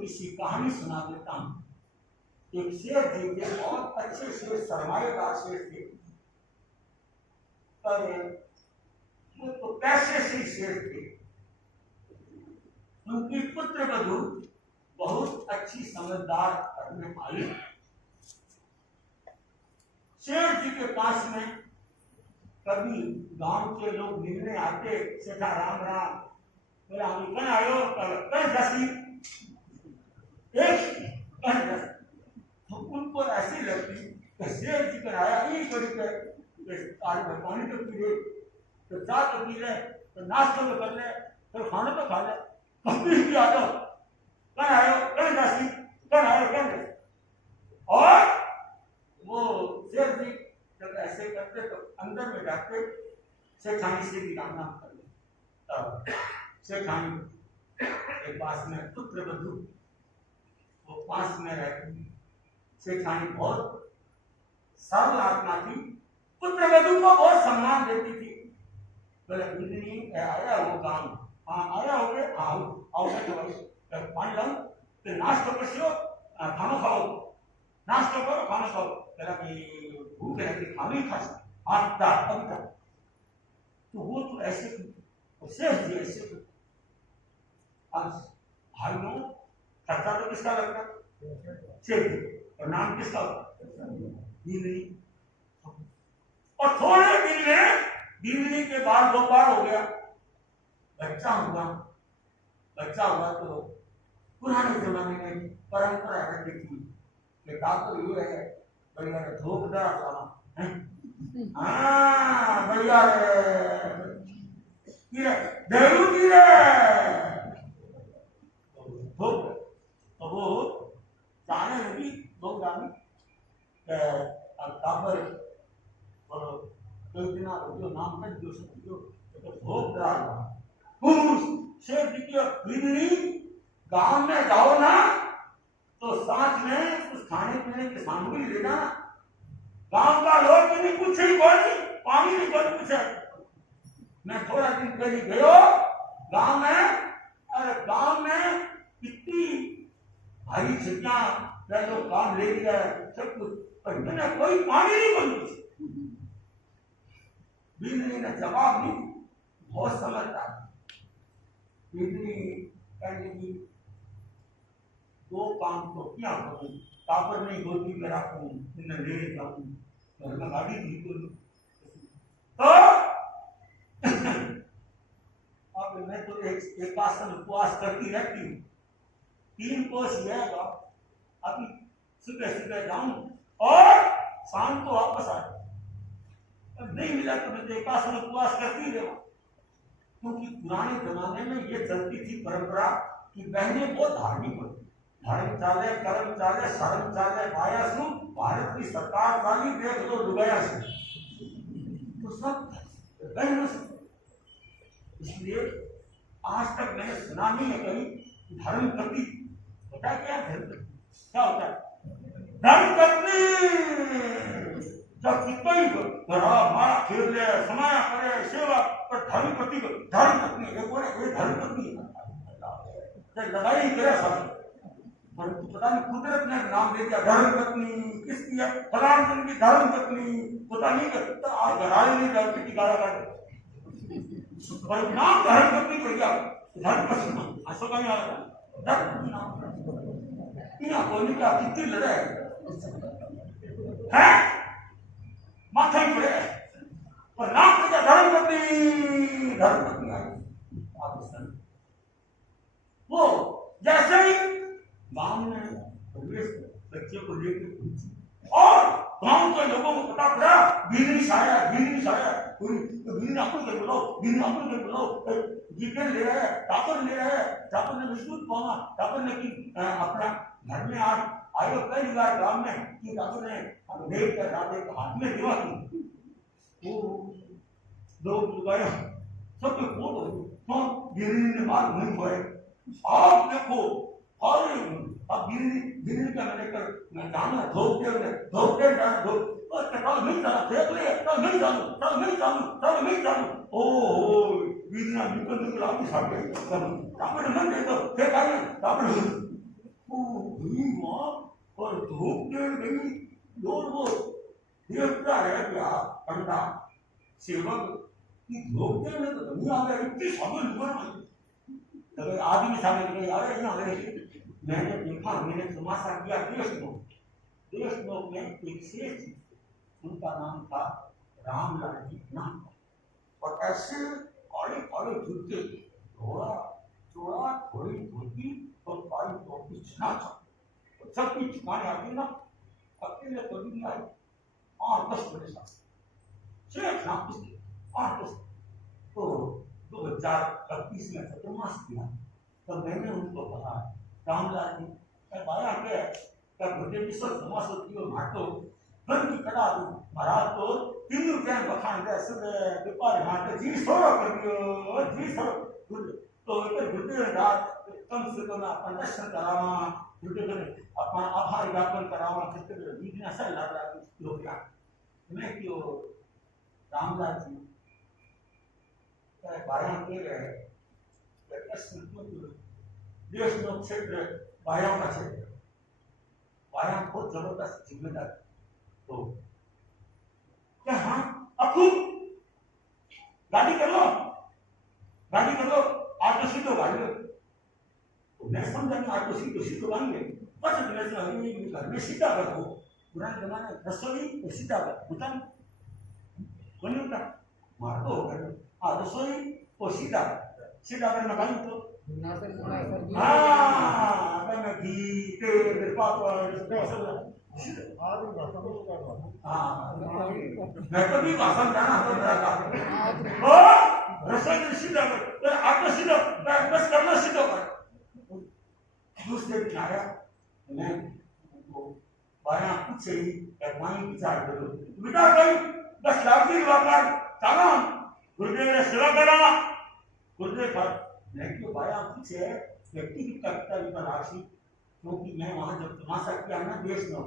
छोटी सी कहानी सुना देता हूं। एक शेर जी थे, बहुत अच्छे शेर, सरमाएदार शेर थे, पर वो तो पैसे से शेर थे। उनकी पुत्र वधू बहुत अच्छी समझदार करने आई। शेर जी के पास में कभी गांव के लोग मिलने आते, सेठा राम राम, बोला हम कहीं आयो कहीं दसी एक तो उनको ऐसी लगती कि शेर जी कर आया ही करी आज पानी तो पी ले, तो चाय तो पी ले, तो नाश्ता तो कर ले, तो खाना तो खा ले, कभी भी आ जाओ, कहीं आयो कहीं दसी, कहीं आयो कहीं। और वो शेर जी जब ऐसे करते तो अंदर में जाते सेठानी से भी राम नाम कर ले। तब सेठानी के पास में पुत्र वधू वो पास में रहती। सेठानी बहुत सरल आत्मा थी, पुत्र वधू को बहुत सम्मान देती थी। बोले बिजली आया वो काम, हाँ आया हो गए, आओ आओ तो पानी लाऊं, तो नाश्ता करो, खाना खाओ, नाश्ता करो खाना खाओ। बोला कि भूख रहती खाना ही खा सकते आता अब तक। तो वो तो ऐसे शेष जी ऐसे। अब भाइयों खर्चा तो किसका लगता, शेष जी, और नाम किसका बिजली। और थोड़े दिन में बिजली के बाद 2 बार हो गया, बच्चा हुआ। बच्चा हुआ तो पुराने जमाने में परंपरा रहती थी कि डॉक्टर ये है बढ़िया धोख दरा जाना, हाँ बढ़िया देरू की धोख। तो वो जाने लगी लोग जाने डॉक्टर कोई बिना जो नाम कर जो समझो तो भोग डाल शेर जी की बिजली। गांव में जाओ ना तो साथ में कुछ खाने पीने की सामग्री लेना। गांव का लोग नहीं पूछे ही बोली, पानी नहीं बोल पूछे। मैं थोड़ा दिन पहले गयो गांव में, अरे गांव में कितनी भारी छुट्टियां लोग काम ले लिया सब कुछ, पर मैंने कोई पानी नहीं बोली। बिजली ने जवाब दी, बहुत समझदार। बिजली कहने की 2 काम तो क्या करूं, काबर नहीं गोदी में रखूं, इन्हें ले जाऊं, घर में गाड़ी दी तो अब मैं तो एक आसन उपवास करती रहती हूँ। 3 कोस लेगा, अभी सुबह सुबह जाऊं और शाम को वापस आ जाऊं। नहीं मिला तो मैं एकासन उपवास करती रहा, क्योंकि पुराने जमाने में ये चलती थी परंपरा कि बहनें बहुत धार्मिक होती। धर्म चाले, कर्म चाले, शर्म चाले, माया सु, भारत की सरकार चाली, देख लो लुगाया से, तो सब बहनों से। इसलिए आज तक मैंने सुना नहीं है कहीं धर्म पत्नी होता क्या, धर्म क्या होता है? धर्म पत्नी जब कोई मारा खेल ले, समाया करे, सेवा, पर धर्म पत्नी ये धर्म पत्नी लगाई गया सब, परंतु पता नहीं कुदरत ने नाम दे दिया धर्म पत्नी। किसकी है? फलान जन की धर्म पत्नी, पता नहीं करता। आज घराई नहीं जाती की गाला काट, पर नाम धर्म पत्नी पड़ गया, धर्म पत्नी ऐसा कहीं आ रहा धर्म पत्नी नाम यहाँ बोलने का कितनी लड़ाई है, माथा ही पड़े, पर नाम पड़ गया धर्म पत्नी। धर्म पत्नी आई वो जैसे ही गांव में बच्चे को लेकर और गांव के लोगों को पता पड़ा बिजली साया, बिजली साया, बिजली आपको कर बुलाओ, बिजली आपको कर बुलाओ, जीवन ले रहा है, टापर ले रहा है, टापर ने विद्युत पाना, टापर ने की अपना घर में आज आयो कई बार गांव में कि टापर ने देख कर राधे के हाथ में दिवा की वो दो लुगाया सब कुछ बोल तो बिजली ने बात नहीं पड़े। आप देखो और अब बिजली का मैंने कर जाना धोखे जाना धोख और कल नहीं चला देख ले, कल नहीं चालू ओ बिजली निकल निकल आप साथ में टापर नहीं देखो फिर आए टापर हुई वहां और धूप देर गई, लोग वो देखता रह गया पंडा सेवक कि धूप देर में तो नहीं आ गया, इतनी सामने लुगर तो आदमी सामने गए अरे यहाँ गए। मैंने देखा, मैंने तमाशा किया देश में एक शेर थी, उनका नाम था रामलाल जी नाम, और ऐसे काले काले जूते, थोड़ा चौड़ा, थोड़ी धोती और काली टोपी चना था, सब कुछ ठिकाने आती ना, अकेले कभी नहीं आए। 8-10 बड़े साथ शेख नाम उसके 8-10, तो 2025 में चतुर्मास किया, तब मैंने उनको कहा रामलाल जी बाया के घुटे विश्व समास होती हो माटो बंद करा दू महाराज तो 3 रुपया बखान दे सुबह दोपहर माटे जी सोरो कर दियो जी सोरो तो एक घुटे रात कम से कम अपन दर्शन करावा, घुटे करे अपन आभार ज्ञापन करावा, कितने बीजना से लाग रुपया मैं क्यों रामलाल जी बाया के रहे देश में क्षेत्र बायाओं का क्षेत्र, बाया बहुत जबरदस्त जिम्मेदार। तो क्या हाँ अखू गाड़ी कर लो 8 सीटों गाड़ी लो, तो मैं समझा नहीं 8 सीटों गाड़ी है बस घर में सीधा कर दो, पुराने जमाने रसोई और सीधा कर होता नहीं बनी होता मार तो होगा हाँ रसोई और सीधा कर लगाई तो हाँ मैं घी तेल पापड़ मैं तो भी भाषण जाना तो रसोई सीधा कर 8 सीधा बस करना सीधा कर। दूसरे दिन आया मैं बाया कुछ ही माई विचार करो विचार करी बस लाठी वापर चलो गुरुदेव ने सेवा करा गुरुदेव पर मैं क्यों बाया कुछ है व्यक्ति की कविता पर राशि, क्योंकि मैं वहां जब तमाशा किया ना देश में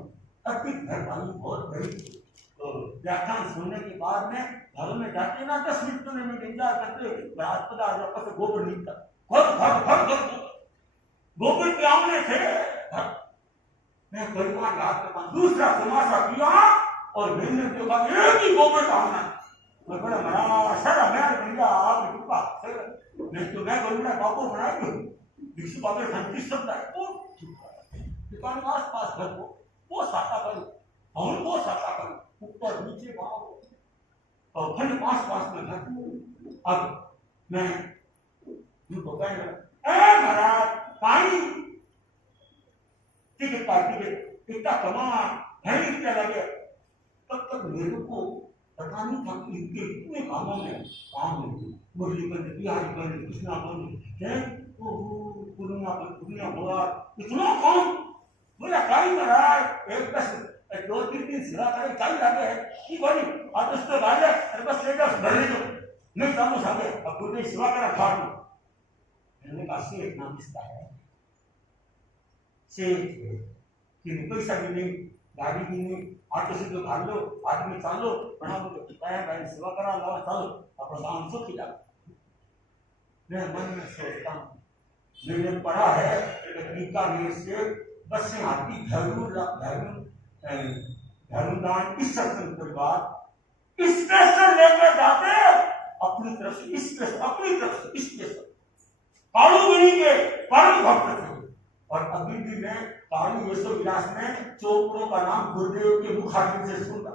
अधिक घर वाली बहुत बड़ी तो व्याख्यान सुनने के बाद में घरों में जाते ना 10 मिनट में इंतजार करते वापस गोबर निकलता गोबर के आमने थे। मैं परिवार रात के बाद दूसरा तमाशा किया और मैंने देखा एक ही गोबर का आमना, मैं बड़ा मरा सारा मैं भैया आप कृपा मैं तो मैं बोलूंगा बापू बना दो विश्व बाबे संतुष्ट है वो दुकान के आसपास घर को वो साटा करो और वो साटा करो ऊपर नीचे बाहर और खंड पास में घर। अब मैं उनको कहने लगा महाराज पानी टिकट इतना कमा है कितना लगे, तब तक मेरे को पता नहीं था कि इतने कामों में काम नहीं मुरली बंद बिहारी बंद कृष्णा बंद है दुनिया बोला इतना काम बोला काई महाराज एक बस 2-3 दिन सेवा करे काई लगे है कि बोली आज उसको गाले अरे बस लेकर भर ले दो नहीं चालू सागे अब गुरुदेव सेवा करा फाड़ दो। मैंने कहा सेठ नाम इसका है सेठ कि पैसा भी नहीं गाड़ी भी नहीं 8 सीटों भाग लो आदमी चालो बना बोलो गाड़ी सेवा करा ला चलो अपना काम सुख ही जाओ। मैं मन में सोचता हूँ मैंने पढ़ा है बीकानेर से बस से आती धर्मदान इस सत्संग के बाद स्टेशन लेकर जाते अपनी तरफ से स्टेशन कालूगढ़ी के परम भक्त थे और अभी भी मैं कालू यशो विलास में चौपड़ों का नाम गुरुदेव के मुखाग्नि से सुनता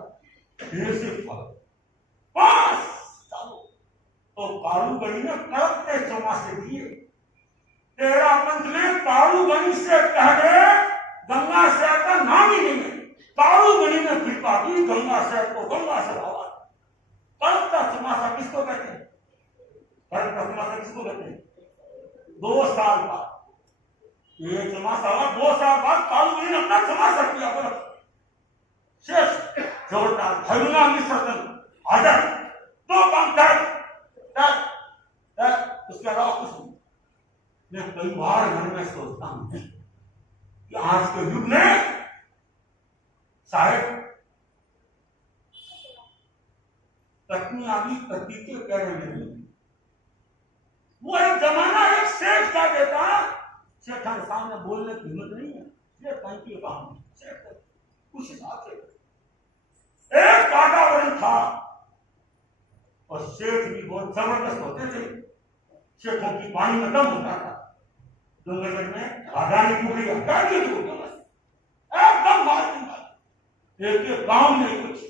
बस तो कालूगढ़ी ने कड़कते चौमासे दिए 13 पंथ में कालूगढ़ी से कह गए गंगा शहर का नाम ही नहीं है, कालूगढ़ी ने कृपा की गंगा शहर को गंगा से भावा। कड़कता चौमासा किसको कहते हैं? कड़कता चौमासा किसको कहते हैं? 2 साल बाद ये चौमासा हुआ 2 साल बाद कालूगढ़ी ने अपना चौमासा किया बोलो शेष जोरदार भरुना मिश्रण आदर तो पंखर उसके अलावा कुछ नहीं। मैं कई बार मन में सोचता हूं कि आज के युग में शायद पत्नी आदि पति के कहने नहीं, वो एक जमाना एक सेठ का देता सेठ के सामने बोलने की हिम्मत नहीं है, ये 35 काम कुछ हिसाब से एक वातावरण था और शेख भी बहुत जबरदस्त होते थे। शेखों की पानी में दम होता था। डूंगरगढ़ में आगानी टुकड़ी हटाई थी एकदम बात एक गांव में कुछ।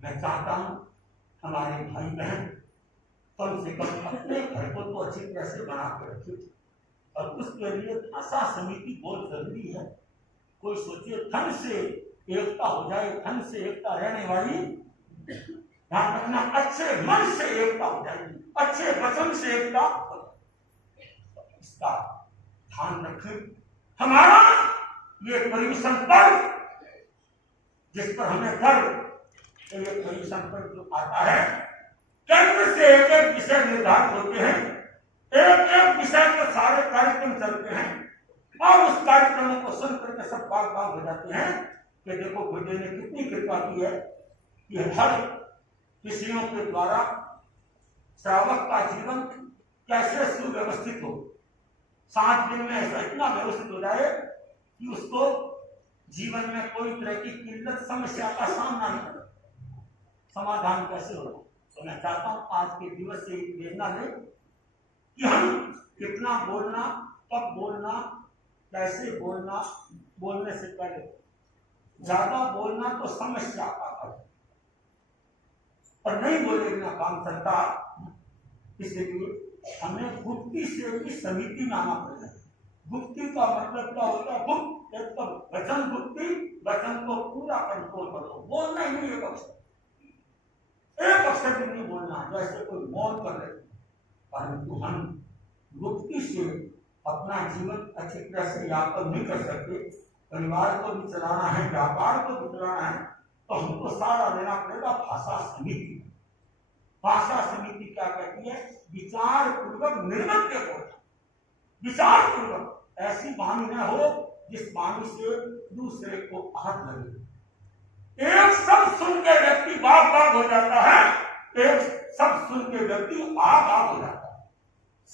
मैं चाहता हूं हमारे भाई बहन कम से कम अपने घर को तो अच्छी तरह से बना के रखे और उसके लिए भाषा समिति बहुत जरूरी है। कोई सोचिए ठंड से एकता हो जाए, ठंड से एकता रहने वाली, ध्यान रखना अच्छे मन से एकता हो जाएगी, अच्छे वचन से एकता, इसका ध्यान रखें। हमारा ये पर्यूषण पर्व जिस पर हमें गर्व, तो ये पर्यूषण पर्व जो आता है केंद्र से एक एक विषय निर्धारित होते हैं, एक एक विषय पर सारे कार्यक्रम चलते हैं और उस कार्यक्रमों को सुन करके सब बाग बाग हो जाते हैं कि देखो गुरुदेव ने कितनी कृपा की है कि हर ऋषियों के द्वारा श्रावक का जीवन कैसे सुव्यवस्थित हो, 7 दिन में ऐसा इतना व्यवस्थित हो जाए कि उसको जीवन में कोई तरह की किल्लत समस्या का सामना नहीं करे, समाधान कैसे हो। तो मैं चाहता हूं आज के दिवस से प्रेरणा लें कि हम कितना बोलना, कब बोलना, कैसे बोलना, बोलने से पहले ज्यादा बोलना तो समस्या का है और नहीं बोले बिना काम चलता। इसलिए हमें गुप्ती से भी समिति में आना पड़ेगा। गुप्ती का मतलब क्या होता है? गुप्त एक तो वचन गुप्ती, वचन को पूरा कंट्रोल करो, बोलना ही नहीं एक अक्षर, एक अक्षर भी नहीं बोलना जैसे कोई मौन कर रहे। परंतु हम गुप्ती से अपना जीवन अच्छी तरह से यापन नहीं कर सकते। परिवार को भी चलाना है, व्यापार को भी चलाना है, तो हमको सारा लेना पड़ेगा भाषा समिति। भाषा समिति क्या कहती है? विचार पूर्वक निर्णय बोलना, विचार पूर्वक, ऐसी वाणी न हो जिस वाणी से दूसरे को आहत लगे। एक शब्द सुन के व्यक्ति बाग बाग हो जाता है, एक शब्द सुन के व्यक्ति आग आग हो जाता है।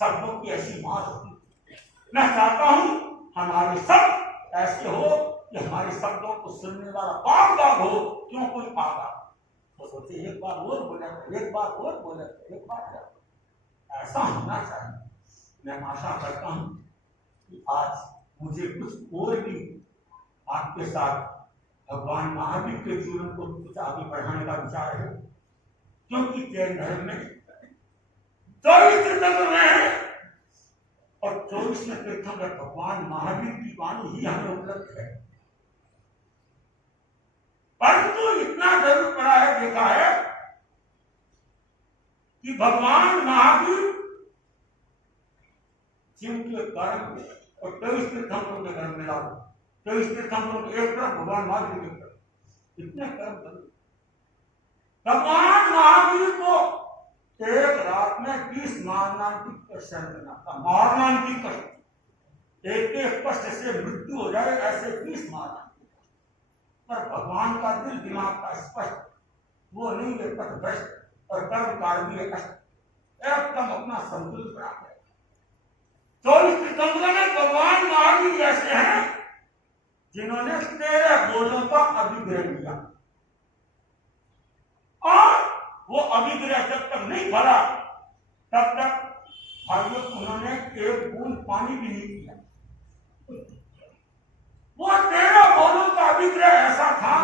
शब्दों की ऐसी मार होती है। मैं चाहता हूं हमारे शब्द ऐसे हो कि हमारे शब्दों को सुनने वाला बाग बाग हो, क्यों कोई आगा तो सोचे एक बार और बोले, एक बार और बोले, एक बार, ऐसा होना चाहिए। मैं आशा करता हूं कि आज मुझे कुछ और भी आपके साथ भगवान महावीर के जीवन को कुछ आगे बढ़ाने का विचार है, क्योंकि जैन धर्म में 24 तीर्थंकर हैं और 24वें तीर्थंकर भगवान महावीर की वाणी ही हमें उपलब्ध है। परंतु इतना जरूर पड़ा है, देखा है कि भगवान महावीर जिनके कर्म और 23 तीर्थंकरों के कर्म मिला, 23 तीर्थंकरों के एक तरफ भगवान महावीर के तरफ, इतने कर्म कर भगवान महावीर को एक रात में 20 मारणांतिक कष्ट करना था। मारणांतिक कष्ट, एक कष्ट से मृत्यु हो जाए ऐसे 20 मारणांतिक, पर भगवान का दिल दिमाग का स्पष्ट, वो नहीं है पथभ्रष्ट और कर्म कार्य कष्ट, एकदम अपना संतुलित बना है। 24 तीर्थंकरों में भगवान महावीर जैसे हैं जिन्होंने 13 बोलों का अभिग्रह लिया और वो अभिग्रह जब तक नहीं भरा तब तक भाइयों उन्होंने एक बूंद पानी भी नहीं पिया। वो 13 बोलों का अभिग्रह ऐसा था,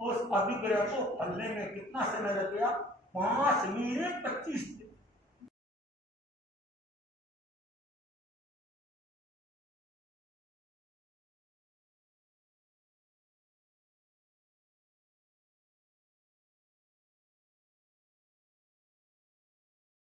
उस अभिग्रह को फलने में कितना समय लग गया? 5 महीने 25 दिन।